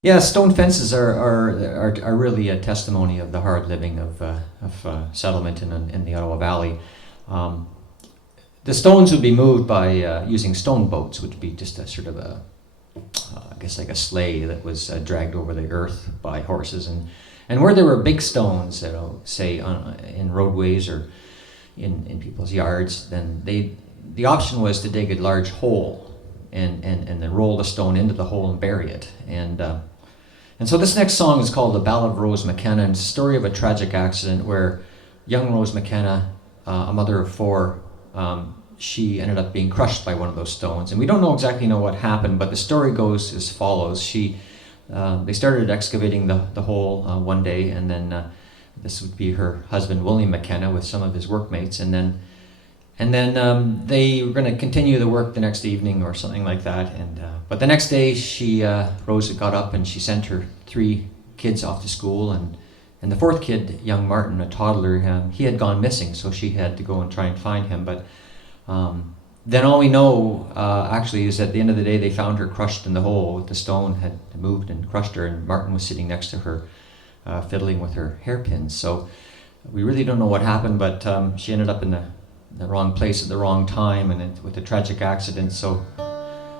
Yeah, stone fences are really a testimony of the hard living of settlement in the Ottawa Valley. Um, the stones would be moved by using stone boats, which would be just a sort of I guess like a sleigh that was dragged over the earth by horses. And where there were big stones, say in roadways or in people's yards, then the option was to dig a large hole and then roll the stone into the hole and bury it. And so this next song is called The Ballad of Rose McKenna, and it's a story of a tragic accident where young Rose McKenna, a mother of four, she ended up being crushed by one of those stones. And we don't exactly know what happened, but the story goes as follows. They started excavating the hole one day, and then this would be her husband, William McKenna, with some of his workmates, and then they were going to continue the work the next evening or something like that. But the next day, Rose got up and she sent her three kids off to school, and the fourth kid, young Martin, a toddler, he had gone missing, so she had to go and try and find him. But then all we know actually is at the end of the day, they found her crushed in the hole. The stone had moved and crushed her, and Martin was sitting next to her, fiddling with her hairpins. So we really don't know what happened, but she ended up in the wrong place at the wrong time, and with a tragic accident. So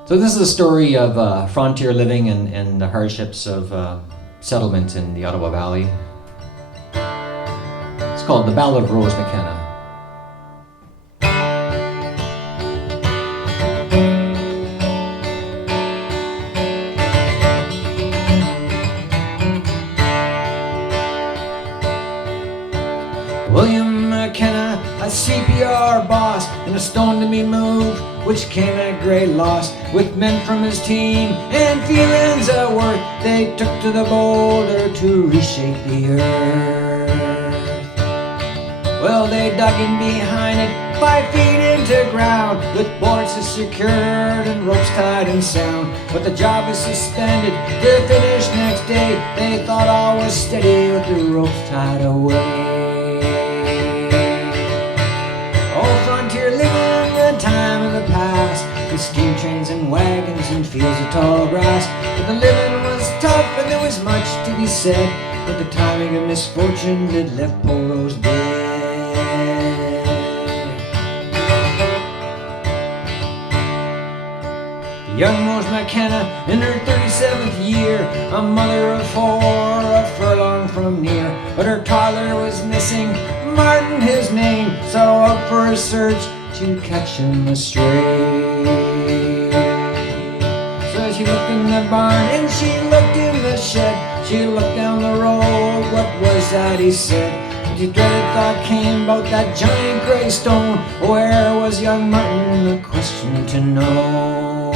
this is a story of frontier living and the hardships of settlement in the Ottawa Valley. It's called The Ballad of Rose McKenna. William McKenna, a CPR boss, and a stone to be moved, which came at great loss. With men from his team and feelings of worth, they took to the boulder to reshape the earth. Well, they dug in behind it, 5 feet into ground, with boards secured and ropes tied and sound. But the job was suspended to finish next day. They thought all was steady with the ropes tied away. Frontier living, the time of the past, with steam trains and wagons and fields of tall grass. But the living was tough and there was much to be said, but the timing of misfortune had left poor Rose dead. The young Rose McKenna, in her 37th year, a mother of four, a furlong from near. But her toddler was missing, Martin his name, so out for a search to catch him astray. So she looked in the barn and she looked in the shed, she looked down the road, what was that he said? The dreaded thought came about that giant grey stone. Where was young Martin? The question to know.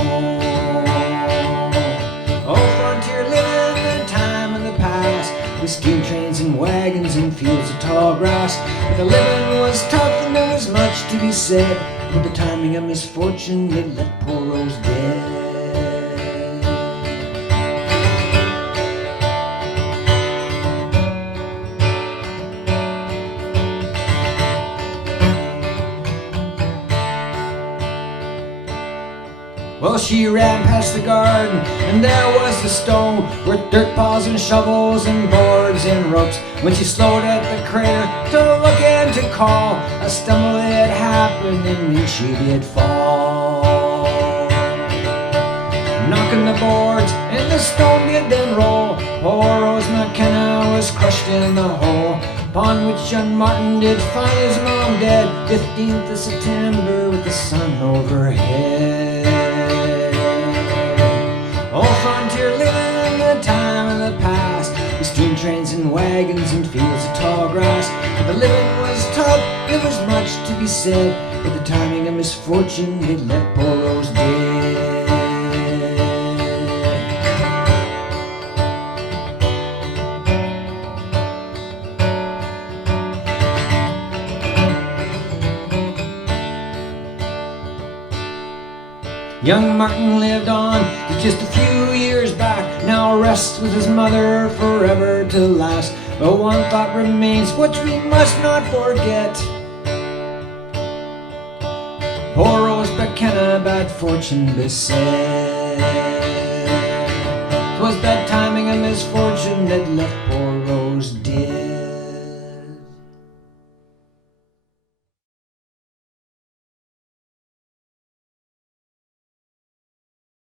Oh, frontier living, the time of the past, with steam trains and wagons and fields of tall grass. But the living was tough and there was much to be said, but the timing of misfortune had left poor Rose dead. Well, she ran past the garden, and there was the stone, with dirt paws and shovels and boards and ropes. When she slowed at the crater to look and to call, a stumble had happened and in she did fall. Knocking the boards and the stone did then roll. Poor Rose McKenna was crushed in the hole, upon which young Martin did find his mom dead, 15th of September with the sun overhead. Oh, frontier living, the time of the past, with steam trains and wagons and fields of tall grass. But the living was tough, there was much to be said, but the timing of misfortune had left poor Rose dead. Young Martin lived on to just a few years back, now rests with his mother forever to last. But one thought remains which we must not forget. Poor Rose McKenna, bad fortune beset. 'Twas that time by misfortune that left poor